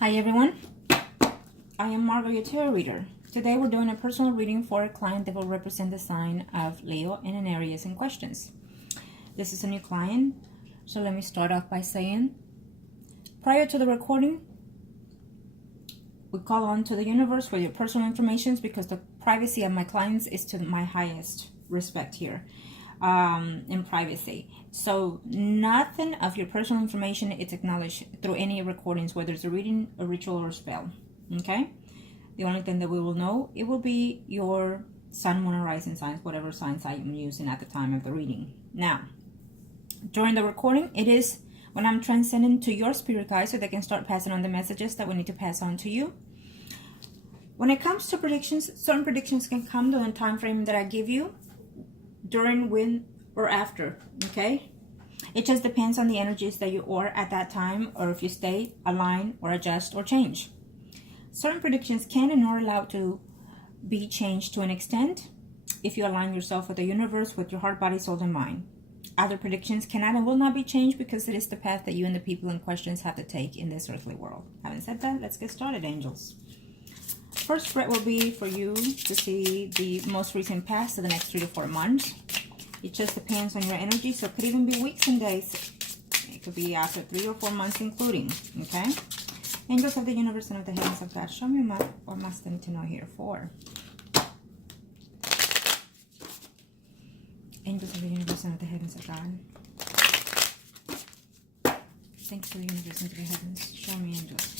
Hi everyone, I am Margourtarotreader. Today we're doing a personal reading for a client that will represent the sign of Leo in an areas and questions. This is a new client, so let me start off by saying, prior to the recording, we call on to the universe with your personal information because the privacy of my clients is to my highest respect here in privacy. So nothing of your personal information is acknowledged through any recordings, whether it's a reading, a ritual, or a spell. Okay? The only thing that we will know, it will be your sun, moon, or rising signs, whatever signs I'm using at the time of the reading. Now, during the recording, it is when I'm transcending to your spirit guides so they can start passing on the messages that we need to pass on to you. When it comes to predictions, certain predictions can come during the time frame that I give you, during, when, or after, okay? It just depends on the energies that you are at that time, or if you stay, align, or adjust, or change. Certain predictions can and are allowed to be changed to an extent if you align yourself with the universe, with your heart, body, soul, and mind. Other predictions cannot and will not be changed because it is the path that you and the people in questions have to take in this earthly world. Having said that, let's get started, angels. First spread will be for you to see the most recent past to the next 3 to 4 months. It just depends on your energy, so it could even be weeks and days. It could be after 3 or 4 months including, okay? Angels of the universe and of the heavens of God, show me what must I need to know here for. Angels of the universe and of the heavens of God. Thanks to the universe and to the heavens. Show me, angels.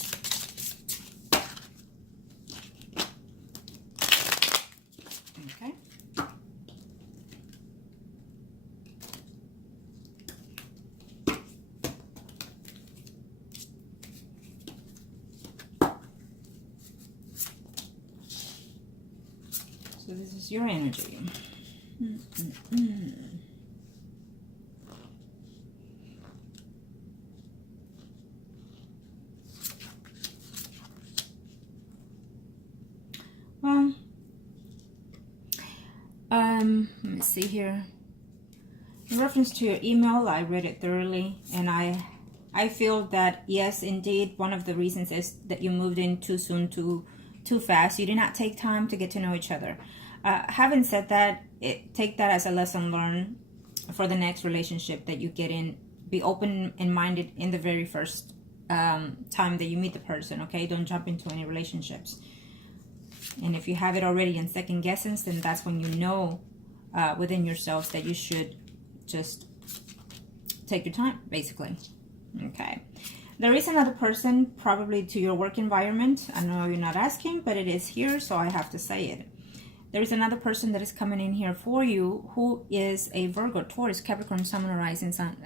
Okay. So this is your energy. Well, let me see here. In reference to your email, I read it thoroughly, and I feel that yes, indeed, one of the reasons is that you moved in too soon, too fast. You did not take time to get to know each other. Having said that, take that as a lesson learned for the next relationship that you get in. Be open and minded in the very first time that you meet the person, okay? Don't jump into any relationships. And if you have it already in second guessings, then that's when you know within yourself that you should just take your time, basically. Okay. There is another person, probably to your work environment. I know you're not asking, but it is here, so I have to say it. There is another person that is coming in here for you who is a Virgo, Taurus, Capricorn, Sun, or Rising Sun,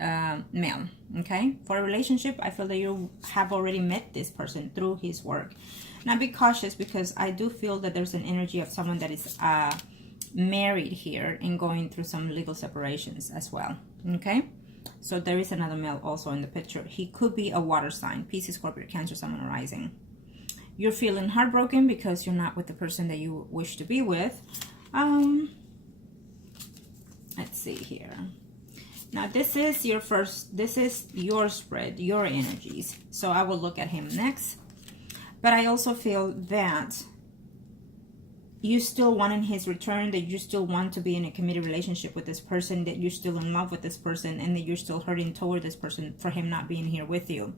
male. Okay? For a relationship, I feel that you have already met this person through his work. Now be cautious because I do feel that there's an energy of someone that is married here and going through some legal separations as well. Okay? So there is another male also in the picture. He could be a water sign, Pisces, Scorpio, Cancer, Sun, or Rising. You're feeling heartbroken because you're not with the person that you wish to be with. Let's see here. Now this is your spread, your energies. So I will look at him next. But I also feel that you still want in his return, that you still want to be in a committed relationship with this person, that you're still in love with this person, and that you're still hurting toward this person for him not being here with you.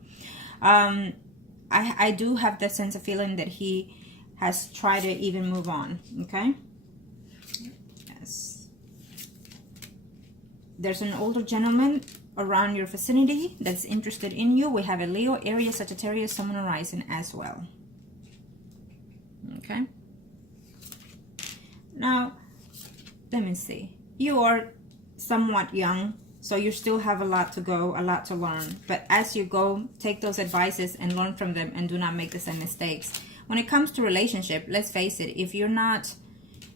I do have the sense of feeling that he has tried to even move on, okay? Yes. There's an older gentleman around your vicinity that's interested in you. We have a Leo, Aries, Sagittarius, Sun, or Rising as well. Okay? Now, let me see. You are somewhat young, so you still have a lot to go, a lot to learn. But as you go, take those advices and learn from them and do not make the same mistakes. When it comes to relationship, let's face it, if you're not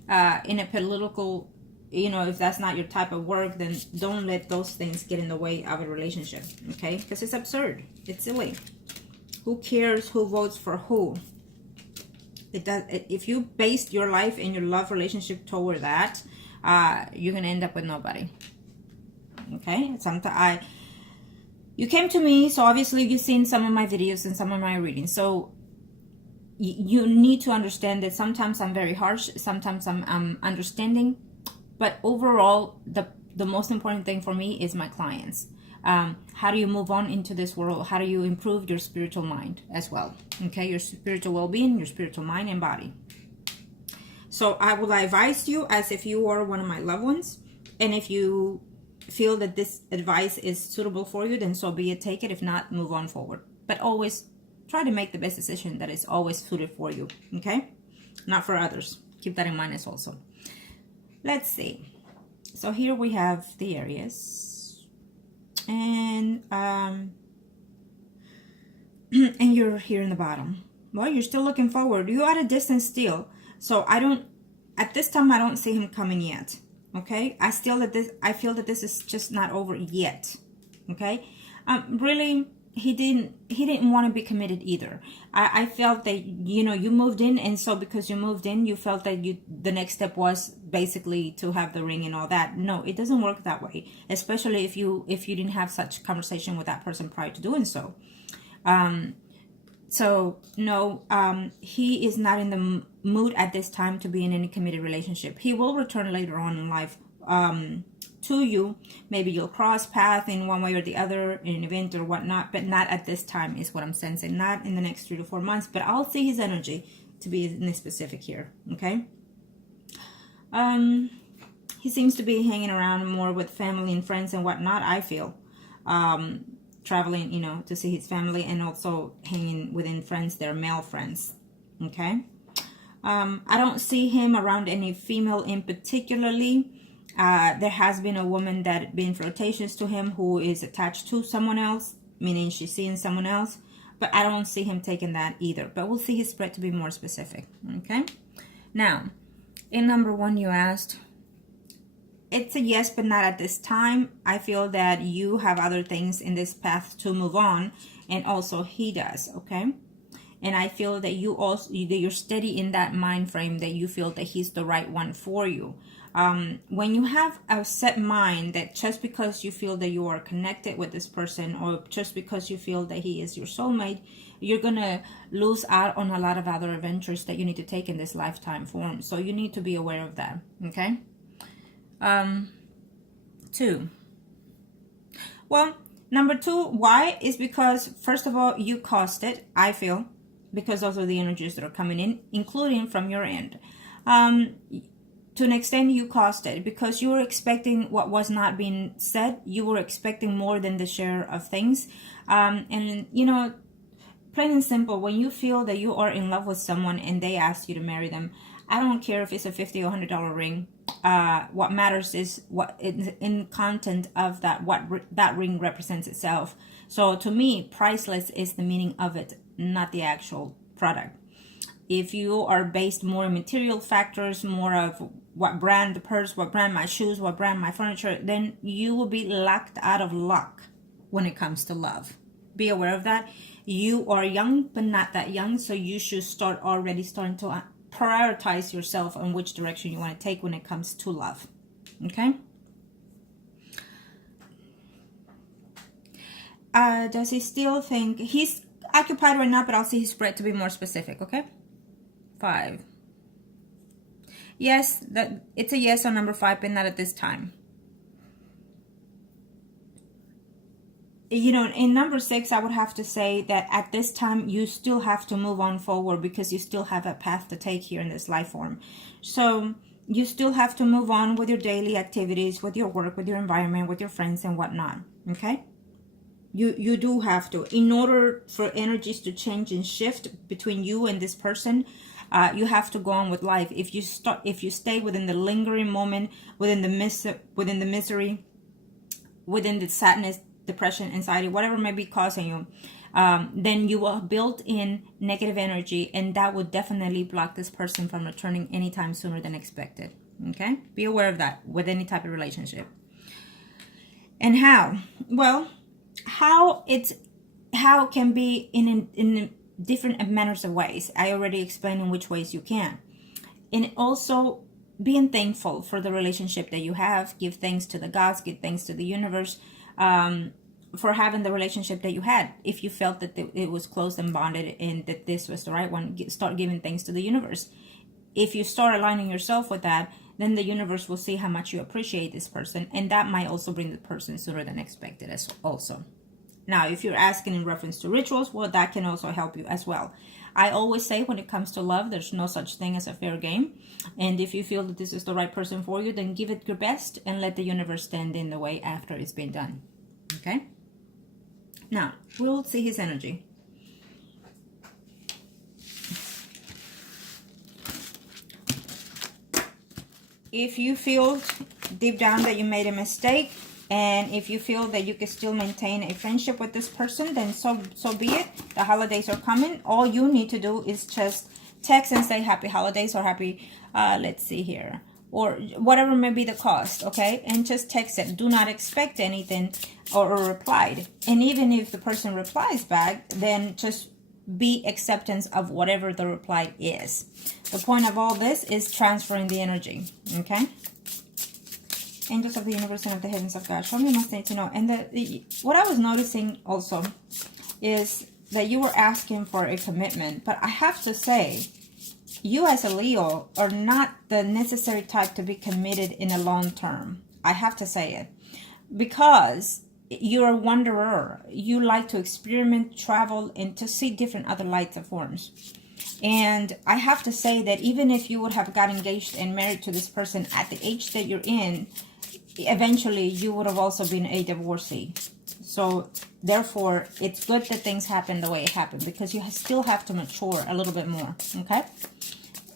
in a political, if that's not your type of work, then don't let those things get in the way of a relationship, okay? Because it's absurd. It's silly. Who cares who votes for who? It does. If you base your life and your love relationship toward that, you're going to end up with nobody. Okay? Sometimes you came to me, so obviously you've seen some of my videos and some of my readings. So you need to understand that sometimes I'm very harsh, sometimes I'm understanding, but overall, the most important thing for me is my clients. How do you move on into this world? How do you improve your spiritual mind as well? Okay, your spiritual well-being, your spiritual mind and body. So I will advise you as if you are one of my loved ones. And if you feel that this advice is suitable for you, then so be it, take it. If not, move on forward. But always try to make the best decision that is always suited for you, okay? Not for others. Keep that in mind as also. Let's see. So here we have the areas. And and you're here in the bottom. Well, you're still looking forward. You're at a distance still. So at this time, I don't see him coming yet. Okay, I feel that this is just not over yet. Okay, really, he didn't want to be committed either. I felt that, you know, you moved in, and so because you moved in, you felt that the next step was basically to have the ring and all that. No, it doesn't work that way, especially if you didn't have such conversation with that person prior to doing so. So no, he is not in the mood at this time to be in any committed relationship. He will return later on in life to you. Maybe you'll cross path in one way or the other in an event or whatnot, but not at this time is what I'm sensing. Not in the next 3 to 4 months, but I'll see his energy to be in specific here. Okay. He seems to be hanging around more with family and friends and whatnot, I feel. Traveling, you know, to see his family, and also hanging within friends, their male friends. Okay. I don't see him around any female in particularly. There has been a woman that been flirtatious to him who is attached to someone else, meaning she's seeing someone else, but I don't see him taking that either. But we'll see his spread to be more specific. Okay. Now, in number 1, you asked, it's a yes, but not at this time. I feel that you have other things in this path to move on, and also he does. Okay. And I feel that you're steady in that mind frame that you feel that he's the right one for you. When you have a set mind that just because you feel that you are connected with this person, or just because you feel that he is your soulmate, you're gonna lose out on a lot of other adventures that you need to take in this lifetime form. So you need to be aware of that. Okay. 2. Well, number 2, why? Is because, first of all, you caused it, I feel, because those are the energies that are coming in, including from your end. To an extent, you caused it because you were expecting what was not being said. You were expecting more than the share of things. And, you know, plain and simple, when you feel that you are in love with someone and they ask you to marry them, I don't care if it's a $50 or $100 ring. What matters is what in content of that, what that ring represents itself. So to me, priceless is the meaning of it, not the actual product. If you are based more on material factors, more of what brand the purse, what brand my shoes, what brand my furniture, then you will be locked out of luck when it comes to love. Be aware of that. You are young, but not that young, so you should starting to prioritize yourself on which direction you want to take when it comes to love. Okay. Does he still think he's occupied right now? But I'll see his spread to be more specific. Okay. 5. Yes, that it's a yes on number 5, but not at this time. You know, in number 6, I would have to say that at this time, you still have to move on forward because you still have a path to take here in this life form. So you still have to move on with your daily activities, with your work, with your environment, with your friends and whatnot. Okay? You do have to. In order for energies to change and shift between you and this person, you have to go on with life. If you stay within the lingering moment, within the misery, within the sadness, depression, anxiety, whatever may be causing you, then you will build in negative energy, and that would definitely block this person from returning anytime sooner than expected. Okay, be aware of that with any type of relationship. And how? Well, how can be in different manners of ways. I already explained in which ways you can. And also being thankful for the relationship that you have. Give thanks to the gods, give thanks to the universe. for having the relationship that you had. If you felt that it was close and bonded and that this was the right one, start giving thanks to the universe. If you start aligning yourself with that, then the universe will see how much you appreciate this person, and that might also bring the person sooner than expected as also. Now, if you're asking in reference to rituals, well, that can also help you as well. I always say when it comes to love, there's no such thing as a fair game. And if you feel that this is the right person for you, then give it your best and let the universe stand in the way after it's been done. Okay? Now, we'll see his energy. If you feel deep down that you made a mistake, and if you feel that you can still maintain a friendship with this person, then so be it. The holidays are coming. All you need to do is just text and say happy holidays or happy, let's see here, or whatever may be the cost, okay? And just text it. Do not expect anything or replied. And even if the person replies back, then just be acceptance of whatever the reply is. The point of all this is transferring the energy, okay? Angels of the universe and of the heavens of God, show me must need to know. And what I was noticing also is that you were asking for a commitment, but I have to say, you as a Leo are not the necessary type to be committed in a long term. I have to say it, because you're a wanderer. You like to experiment, travel, and to see different other lights and forms. And I have to say that even if you would have got engaged and married to this person at the age that you're in, eventually you would have also been a divorcee. So therefore, it's good that things happen the way it happened, because you still have to mature a little bit more, okay?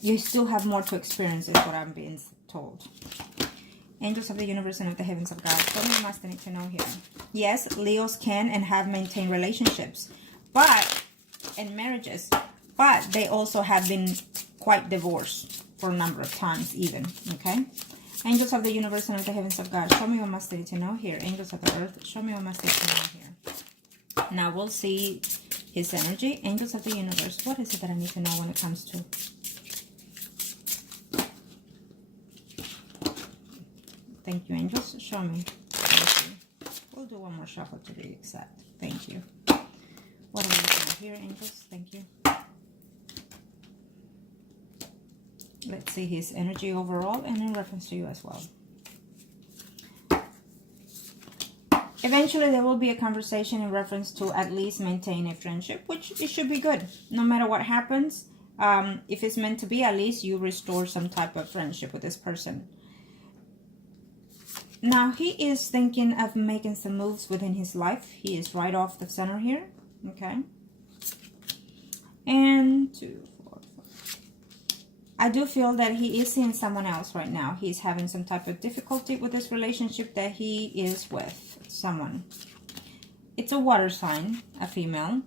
You still have more to experience is what I'm being told. Angels of the universe and of the heavens of God, what do you must need to know here? Yes, Leos can and have maintained relationships, and marriages, but they also have been quite divorced for a number of times even, okay? Angels of the universe and of the heavens of God, show me what must need to know here. Angels of the earth, show me what must need to know here. Now we'll see his energy. Angels of the universe, what is it that I need to know when it comes to? Thank you, angels. Show me. We'll do one more shuffle to be exact. Thank you. What are we looking at here, angels? Thank you. Let's see his energy overall and in reference to you as well. Eventually, there will be a conversation in reference to at least maintain a friendship, which it should be good. No matter what happens, if it's meant to be, at least you restore some type of friendship with this person. Now, he is thinking of making some moves within his life. He is right off the center here, okay? And 2, 4, 5. I do feel that he is seeing someone else right now. He's having some type of difficulty with this relationship that he is with someone. It's a water sign, a female,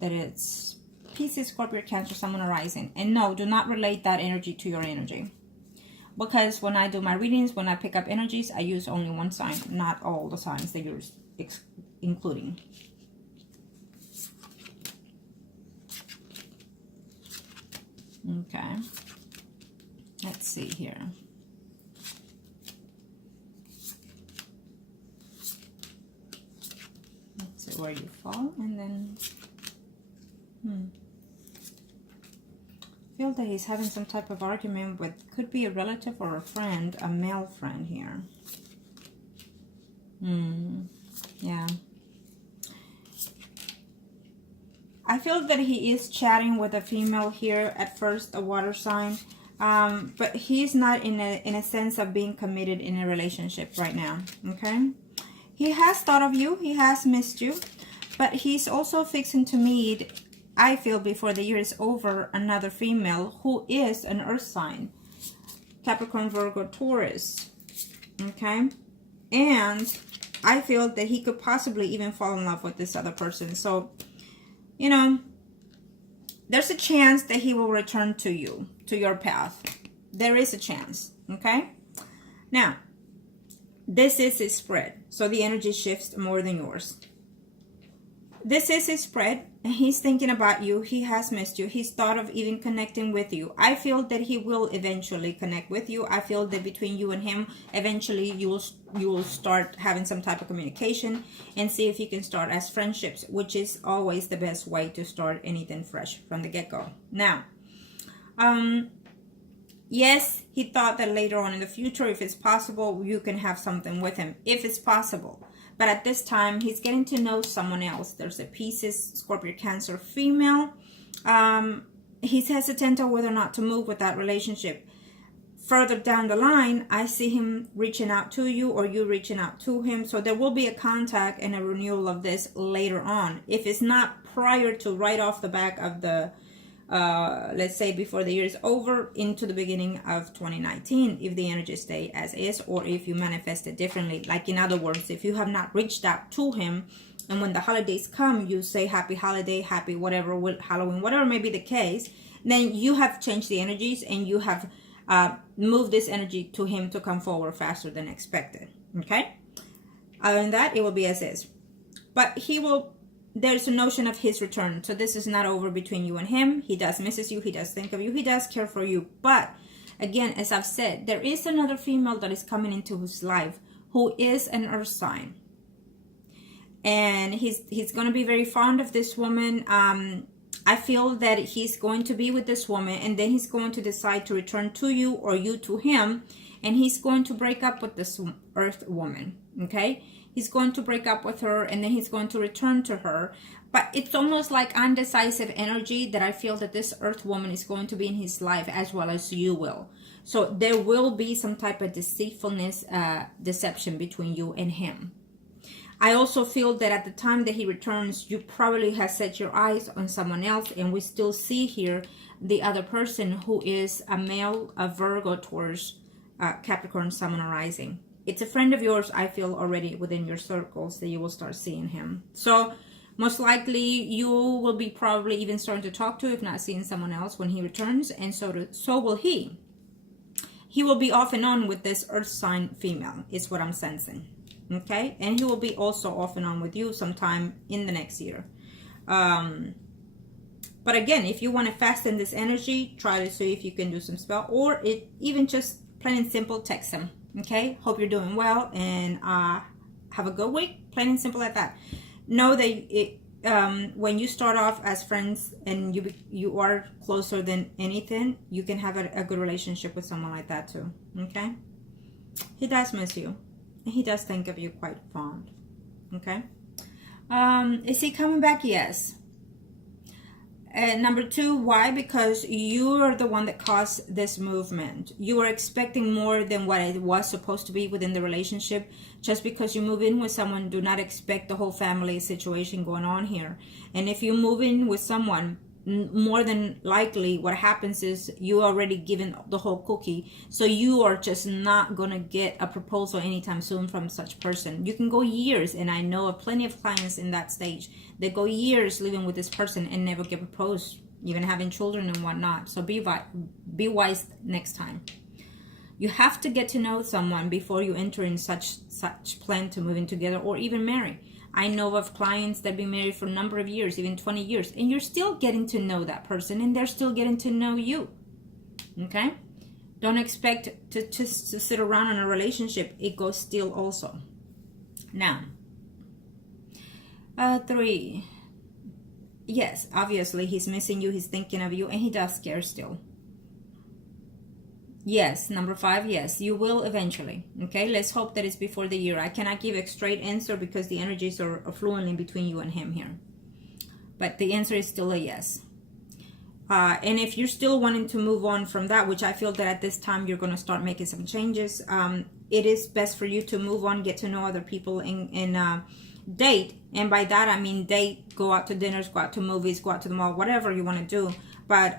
that it's Pisces, Scorpio, Cancer, someone arising. And no, do not relate that energy to your energy. Because when I do my readings, when I pick up energies, I use only one sign, not all the signs that you're including. Okay. Let's see here. Let's see where you fall, and then feel that he's having some type of argument with, could be a relative or a friend, a male friend here. Yeah. I feel that he is chatting with a female here at first, a water sign, but he's not in a sense of being committed in a relationship right now, okay? He has thought of you, he has missed you, but he's also fixing to meet, I feel, before the year is over, another female who is an earth sign. Capricorn, Virgo, Taurus. Okay? And I feel that he could possibly even fall in love with this other person. So, you know, there's a chance that he will return to you, to your path. There is a chance. Okay? Now, this is his spread. So the energy shifts more than yours. this is his spread. He's thinking about you. He has missed you. He's thought of even connecting with you. I feel that he will eventually connect with you. I feel that between you and him, eventually you will start having some type of communication and see if you can start as friendships, which is always the best way to start anything fresh from the get-go. Now, yes, he thought that later on in the future, if it's possible, you can have something with him, if it's possible. But at this time, he's getting to know someone else. There's a Pisces, Scorpio, Cancer female. He's hesitant on whether or not to move with that relationship. Further down the line, I see him reaching out to you or you reaching out to him. So there will be a contact and a renewal of this later on. If it's not prior to right off the back of the let's say before the year is over, into the beginning of 2019, if the energy stay as is, or if you manifest it differently. Like, in other words, if you have not reached out to him, and when the holidays come, you say happy holiday, happy whatever, Halloween, whatever may be the case, then you have changed the energies and you have moved this energy to him to come forward faster than expected. Okay, other than that, it will be as is. But he will, there's a notion of his return. So this is not over between you and him. He does misses you. He does think of you. He does care for you. But again, as I've said, there is another female that is coming into his life who is an earth sign. And he's going to be very fond of this woman. I feel that he's going to be with this woman and then he's going to decide to return to you or you to him. And he's going to break up with this earth woman. Okay? He's going to break up with her and then he's going to return to her. But it's almost like undecisive energy that I feel that this earth woman is going to be in his life as well as you will. So there will be some type of deceitfulness, deception between you and him. I also feel that at the time that he returns, you probably have set your eyes on someone else. And we still see here the other person who is a male, a Virgo, Taurus, Capricorn, Sun, and Rising. It's a friend of yours, I feel, already within your circles that you will start seeing him. So most likely you will be probably even starting to talk to, if not seeing someone else when he returns. And so will he. He will be off and on with this earth sign female, is what I'm sensing. Okay? And he will be also off and on with you sometime in the next year. But again, if you want to fasten this energy, try to see if you can do some spell. Or even just plain and simple, text him. Okay, hope you're doing well and have a good week. Plain and simple like that. Know that when you start off as friends and you are closer than anything, you can have a good relationship with someone like that too. Okay, he does miss you and he does think of you quite fond. Okay, is he coming back? Yes. Number 2, why? Because you are the one that caused this movement. You are expecting more than what it was supposed to be within the relationship. Just because you move in with someone, do not expect the whole family situation going on here. And if you move in with someone, more than likely what happens is you already given the whole cookie. So you are just not going to get a proposal anytime soon from such person. You can go years, and I know of plenty of clients in that stage. They go years living with this person and never get proposed, even having children and whatnot. So be wise next time. You have to get to know someone before you enter in such plan to moving together or even marry. I know of clients that have been married for a number of years, even 20 years, and you're still getting to know that person and they're still getting to know you. Okay? Don't expect to just to sit around in a relationship. It goes still also. Now, 3. Yes, obviously he's missing you, he's thinking of you, and he does care still. Yes, number 5, yes, you will eventually. Okay, let's hope that it's before the year. I cannot give a straight answer because the energies are fluently between you and him here. But the answer is still a yes. And if you're still wanting to move on from that, which I feel that at this time you're going to start making some changes, it is best for you to move on, get to know other people, and date. And by that I mean date, go out to dinners, go out to movies, go out to the mall, whatever you want to do. But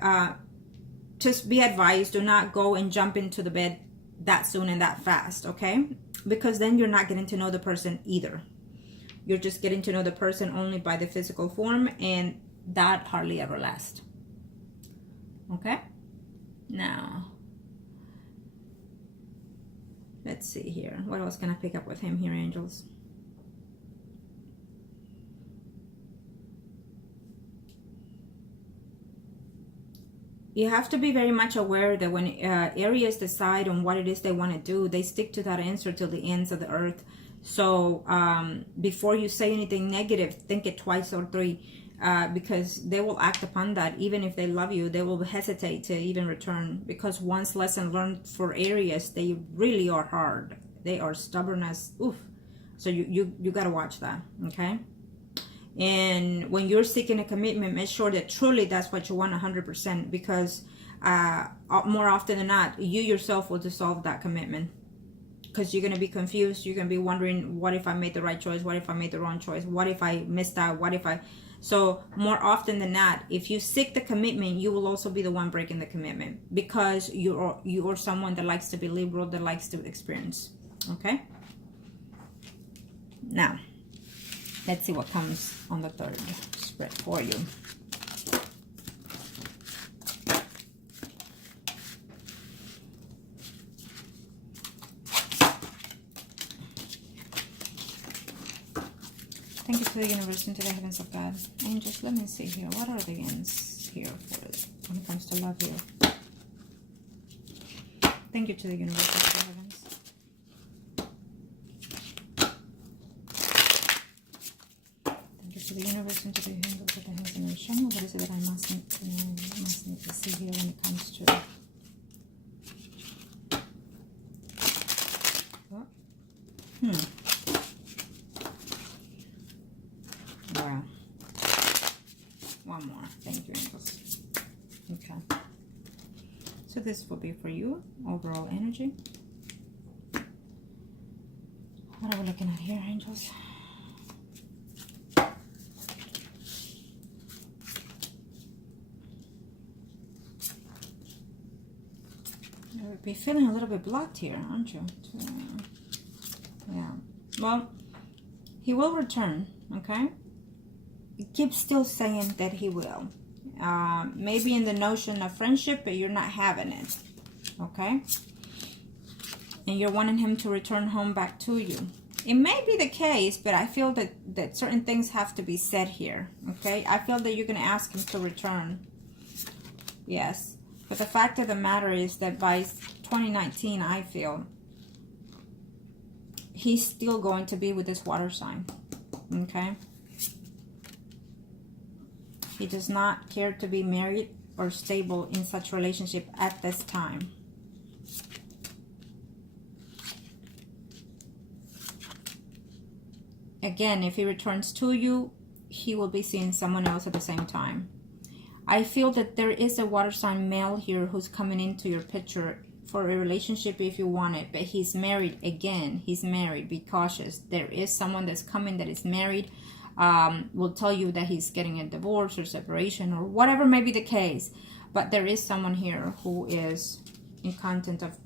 just be advised, do not go and jump into the bed that soon and that fast, okay? Because then you're not getting to know the person either. You're just getting to know the person only by the physical form, and that hardly ever lasts. Okay? Now, let's see here. What else can I pick up with him here, angels? you have to be very much aware that when Aries decide on what it is they want to do, they stick to that answer till the ends of the earth. So before you say anything negative, think it twice or three, because they will act upon that. Even if they love you, they will hesitate to even return, because once lesson learned for Aries, they really are hard. They are stubborn as oof. So you got to watch that, okay? And when you're seeking a commitment, make sure that truly that's what you want 100%, because more often than not, you yourself will dissolve that commitment, because you're going to be confused. You're going to be wondering, what if I made the right choice? What if I made the wrong choice? What if I missed out? What if I... So more often than not, if you seek the commitment, you will also be the one breaking the commitment, because you are someone that likes to be liberal, that likes to experience. Okay? Now, let's see what comes on the third spread for you. Thank you to the universe and to the heavens of God. Angels, let me see here. What are the ends here for when it comes to love here? Thank you to the universe and to the heavens. To the universe and to the angels of the heavens and earth. Show me what is it that I must need to see here when it comes to... Oh. Wow. One more. Thank you, angels. Okay. So this will be for you, overall energy. What are we looking at here, angels? You'll be feeling a little bit blocked here, aren't you? Yeah. Well, he will return, okay? He keeps still saying that he will. Maybe in the notion of friendship, but you're not having it, okay? And you're wanting him to return home back to you. It may be the case, but I feel that certain things have to be said here, okay? I feel that you're going to ask him to return. Yes. But the fact of the matter is that by 2019, I feel he's still going to be with this water sign, okay? He does not care to be married or stable in such relationship at this time. Again, if he returns to you, he will be seeing someone else at the same time. I feel that there is a water sign male here who's coming into your picture for a relationship if you want it, but he's married again. He's married. Be cautious. There is someone that's coming that is married. Will tell you that he's getting a divorce or separation or whatever may be the case. But there is someone here who is in content of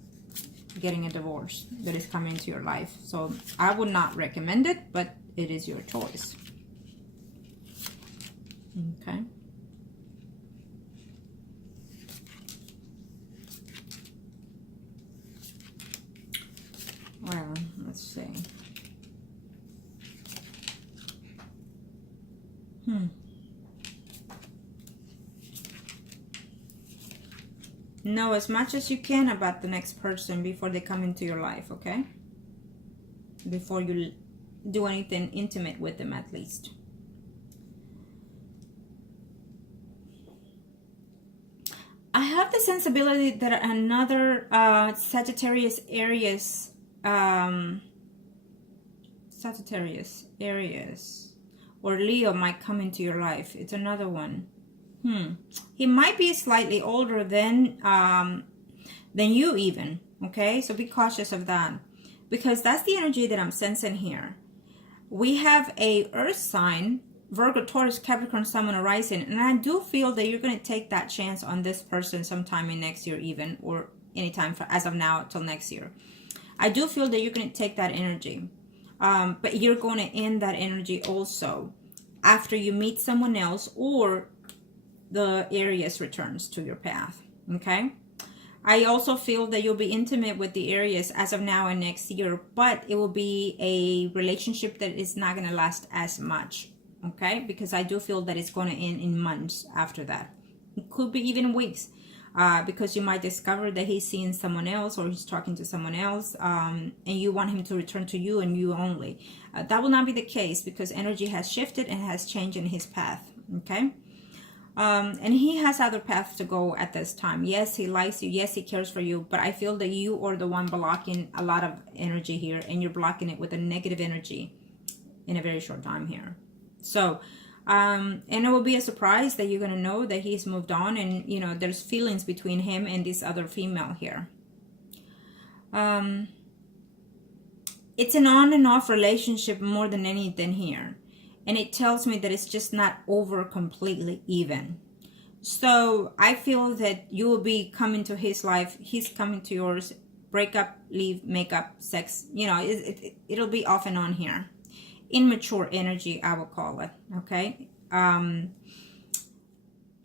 getting a divorce that is coming into your life. So I would not recommend it, but it is your choice. Okay. Well, let's see. Know as much as you can about the next person before they come into your life, okay? Before you do anything intimate with them, at least. I have the sensibility that another Sagittarius Aries or Leo might come into your life. It's another one. He might be slightly older than you even, okay? So be cautious of that, because that's the energy that I'm sensing here. We have a earth sign, Virgo, Taurus, Capricorn, Sun, Moon, Rising, and I do feel that you're going to take that chance on this person sometime in next year even, or anytime as of now till next year. I do feel that you're going to take that energy, but you're going to end that energy also after you meet someone else or the Aries returns to your path, okay? I also feel that you'll be intimate with the Aries as of now and next year, but it will be a relationship that is not going to last as much, okay? Because I do feel that it's going to end in months after that. It could be even weeks. because you might discover that he's seeing someone else or he's talking to someone else, and you want him to return to you and you only. That will not be the case, because energy has shifted and has changed in his path. Okay. And he has other paths to go at this time. Yes, he likes you. Yes, he cares for you. But I feel that you are the one blocking a lot of energy here, and you're blocking it with a negative energy in a very short time here. So, and it will be a surprise that you're going to know that he's moved on, and, you know, there's feelings between him and this other female here. It's an on and off relationship more than anything here. And it tells me that it's just not over completely even. So I feel that you will be coming to his life. He's coming to yours. Break up, leave, make up, sex. You know, it'll be off and on here. Immature energy, I will call it. Okay.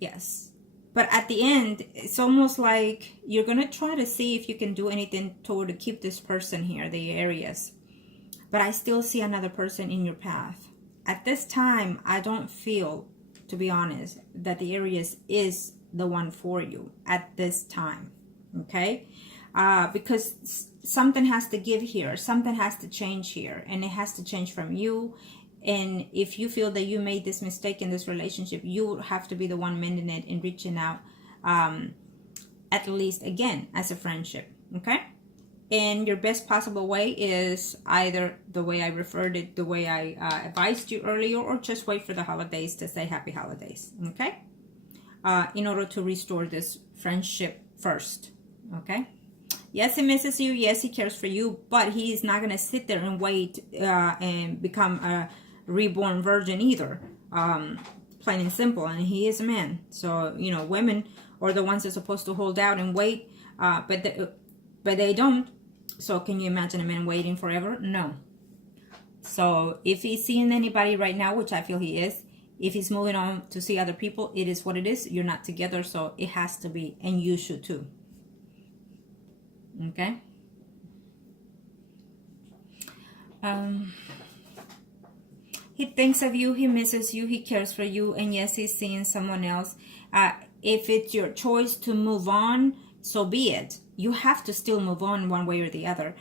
Yes. But at the end, it's almost like you're going to try to see if you can do anything toward to keep this person here, the Aries. But I still see another person in your path. At this time, I don't feel, to be honest, that the Aries is the one for you at this time, okay? Because something has to give here, something has to change here, and it has to change from you. And if you feel that you made this mistake in this relationship, you have to be the one mending it and reaching out, at least, again, as a friendship, okay? And your best possible way is either the way I referred it, the way I advised you earlier, or just wait for the holidays to say happy holidays, okay? In order to restore this friendship first, okay? Yes, he misses you. Yes, he cares for you, but he is not going to sit there and wait and become a reborn virgin either, plain and simple. And he is a man. So, you know, women are the ones that are supposed to hold out and wait, but they don't. So can you imagine a man waiting forever? No. So if he's seeing anybody right now, which I feel he is, if he's moving on to see other people, it is what it is. You're not together, so it has to be, and you should too. Okay? He thinks of you, he misses you, he cares for you, and yes, he's seeing someone else. If it's your choice to move on, so be it. You have to still move on one way or the other,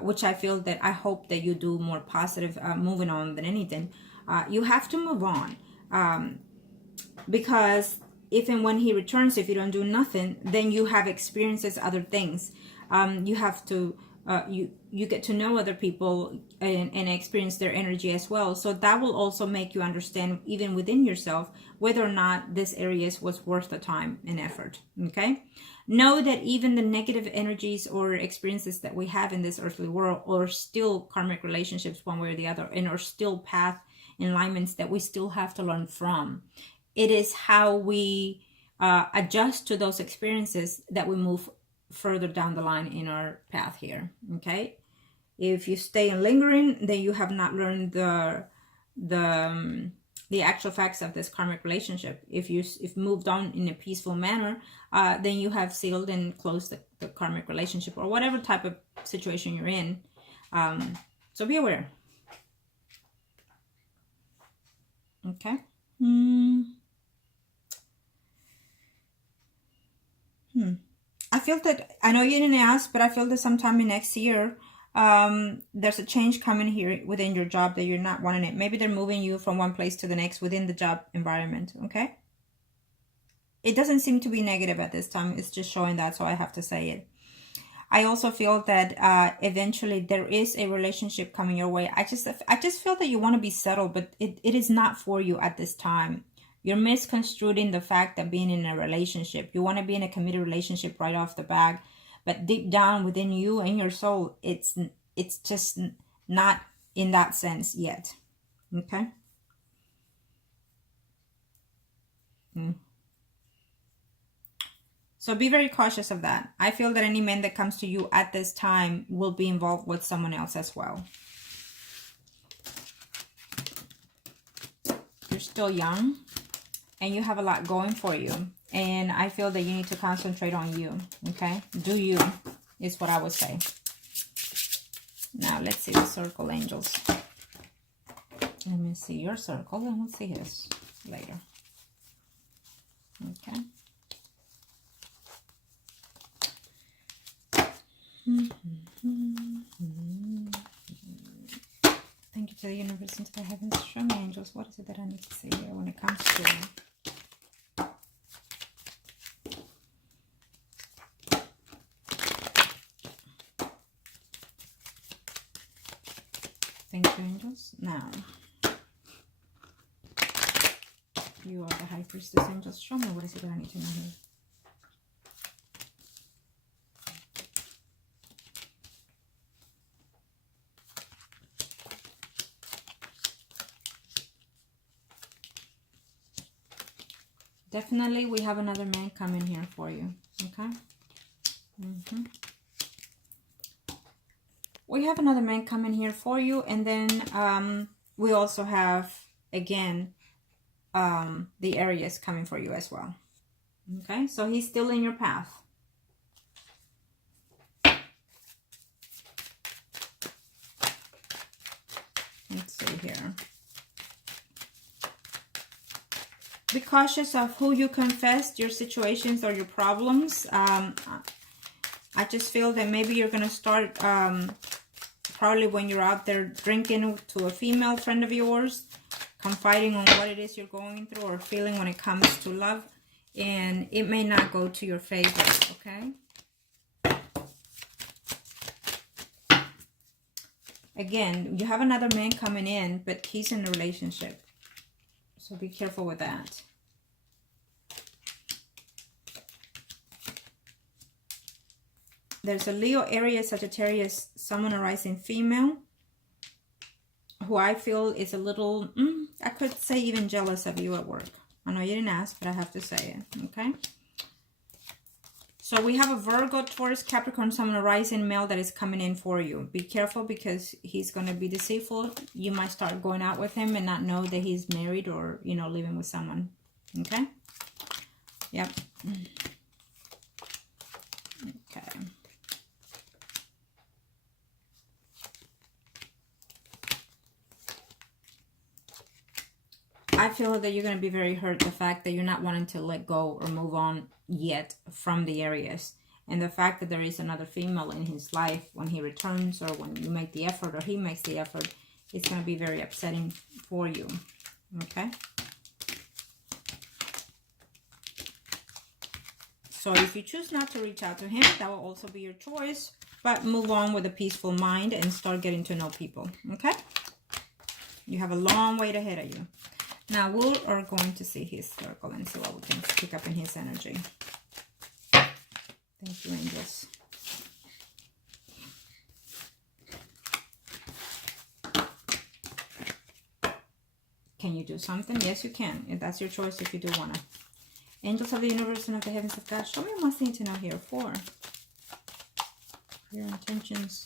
which I feel that I hope that you do more positive moving on than anything. You have to move on, because if and when he returns, if you don't do nothing, then you have experiences other things. You have to you get to know other people and experience their energy as well. So that will also make you understand, even within yourself, whether or not this area was worth the time and effort. Okay? Know that even the negative energies or experiences that we have in this earthly world are still karmic relationships one way or the other, and are still path alignments that we still have to learn from. It is how we adjust to those experiences that we move further down the line in our path here. Okay? If you stay lingering, then you have not learned the actual facts of this karmic relationship. If moved on in a peaceful manner, then you have sealed and closed the karmic relationship, or whatever type of situation you're in. So be aware. Okay. I feel that, I know you didn't ask, but I feel that sometime in next year, there's a change coming here within your job that you're not wanting it. Maybe they're moving you from one place to the next within the job environment, okay? It doesn't seem to be negative at this time. It's just showing that, so I have to say it. I also feel that eventually there is a relationship coming your way. I just feel that you want to be settled, but it is not for you at this time. You're misconstruing the fact that being in a relationship, you want to be in a committed relationship right off the bat, but deep down within you and your soul, it's just not in that sense yet. Okay? So be very cautious of that. I feel that any man that comes to you at this time will be involved with someone else as well. You're still young, and you have a lot going for you. And I feel that you need to concentrate on you, okay? Do you, is what I would say. Now, let's see the circle angels. Let me see your circle, and we'll see his later. Okay. the heavens, show me, angels. What is it that I need to see here when it comes to... Thank you, angels. Now, you are the High Priestess, angels. Show me what is it that I need to know here. Definitely, we have another man coming here for you, okay? We have another man coming here for you, and then we also have, again, the Aries coming for you as well, okay? So he's still in your path. Let's see here. Be cautious of who you confess your situations or your problems. I just feel that maybe you're going to start, probably when you're out there drinking to a female friend of yours, confiding on what it is you're going through or feeling when it comes to love. And it may not go to your favor, okay? Again, you have another man coming in, but he's in a relationship. So be careful with that. There's a Leo, Aries, Sagittarius, Sun, Moon, Rising female who I feel is a little, I could say even jealous of you at work. I know you didn't ask, but I have to say it, okay? So we have a Virgo, Taurus, Capricorn, Sun, Moon, Rising male that is coming in for you. Be careful because he's going to be deceitful. You might start going out with him and not know that he's married or, you know, living with someone. Okay? Yep. Okay. I feel that you're going to be very hurt the fact that you're not wanting to let go or move on yet from the Aries. And the fact that there is another female in his life when he returns or when you make the effort or he makes the effort, it's going to be very upsetting for you. Okay? So if you choose not to reach out to him, that will also be your choice. But move on with a peaceful mind and start getting to know people. Okay? You have a long way ahead of you. Now we are going to see his circle and see what we can pick up in his energy. Thank you, angels. Can you do something? Yes, you can. If that's your choice, if you do want to. Angels of the universe and of the heavens of God, show me what I need to know here for your intentions.